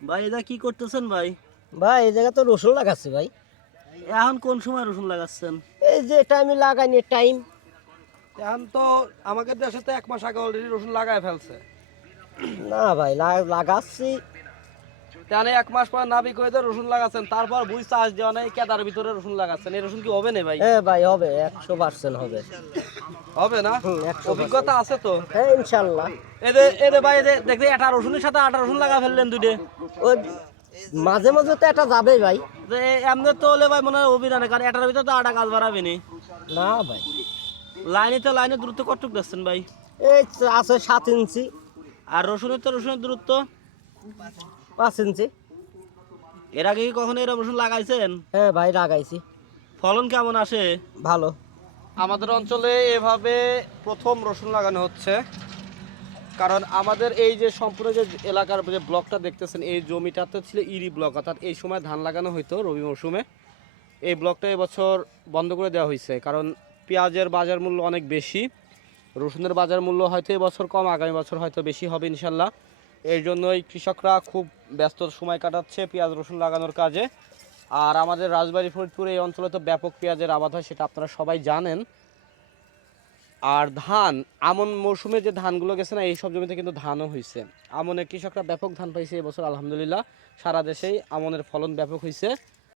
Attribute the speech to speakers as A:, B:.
A: ভাই এটা কি করতেছেন ভাই?
B: ভাই এই জায়গা তো রসুন লাগাচ্ছি ভাই।
A: এখন কোন সময় রসুন লাগাচ্ছেন?
B: এই যে টাইমে লাগাইনি টাইম।
C: এখন তো আমাদের দেশে তো এক মাস আগে অলরেডি রসুন লাগায় ফেলছে।
B: না ভাই লাগাচ্ছি।
C: তাহলে এক মাস পর নাবি করে দিয়ে রসুন লাগাচ্ছেন তারপর বুঝ চাষ দেওয়া নেই কেদার ভিতরে রসুন লাগাচ্ছেন। এই রসুন কি হবে না ভাই?
B: হ্যাঁ ভাই হবে একশো পার্সেন্ট হবে।
C: হবে না? অভিজ্ঞতা আছে তো?
B: হ্যাঁ ইনশাল্লাহ।
C: ভাই দেখতে একটা রসুনের সাথে আটা রসুন লাগা ফেললেন দুইটে।
B: ওই মাঝে মাঝে তো এটা যাবে ভাই।
C: এমনি তো হলে ভাই মনে হয় অভিধানে কারণ এটার ভিতরে তো আটা কাজ বাড়াবে নি।
B: না ভাই।
C: লাইনে তো লাইনে দূরত্ব কতটুকু যাচ্ছেন ভাই?
B: এই আছে সাত ইঞ্চি।
C: আর রসুনের তো রসুনের দূরত্ব?
B: পাঁচ ইঞ্চি।
C: এর আগে কি কখনো এরকম রসুন লাগাইছেন?
B: হ্যাঁ ভাই লাগাইছি।
C: ফলন কেমন আসে?
B: ভালো।
C: আমাদের অঞ্চলে এভাবে প্রথম রসুন লাগানো হচ্ছে। কারণ আমাদের এই যে সম্পূর্ণ যে এলাকার যে ব্লকটা দেখতেছেন, এই জমিটাতে ছিল ইরি ব্লক, অর্থাৎ এই সময় ধান লাগানো হতো রবি মরশুমে। এই ব্লকটা এবছর বন্ধ করে দেওয়া হয়েছে কারণ পেঁয়াজের বাজার মূল্য অনেক বেশি। রসুনের বাজার মূল্য হয়তো এবছর কম, আগামী বছর হয়তো বেশি হবে ইনশাল্লাহ। এর জন্যই কৃষকরা খুব ব্যস্ত সময় কাটাচ্ছে পেঁয়াজ রসুন লাগানোর কাজে। আর আমাদের রাজবাড়ি ফরিদপুর এই অঞ্চলে তো ব্যাপক পেঁয়াজের আবাদ হয়, সেটা আপনারা সবাই জানেন। আর ধান, আমন মৌসুমে যে ধানগুলো গেছে না এই সব জমিতে কিন্তু ধানও হয়েছে আমনের কৃষকরা ব্যাপক ধান পাইছে এবছর আলহামদুলিল্লাহ। সারা দেশেই আমনের ফলন ব্যাপক হয়েছে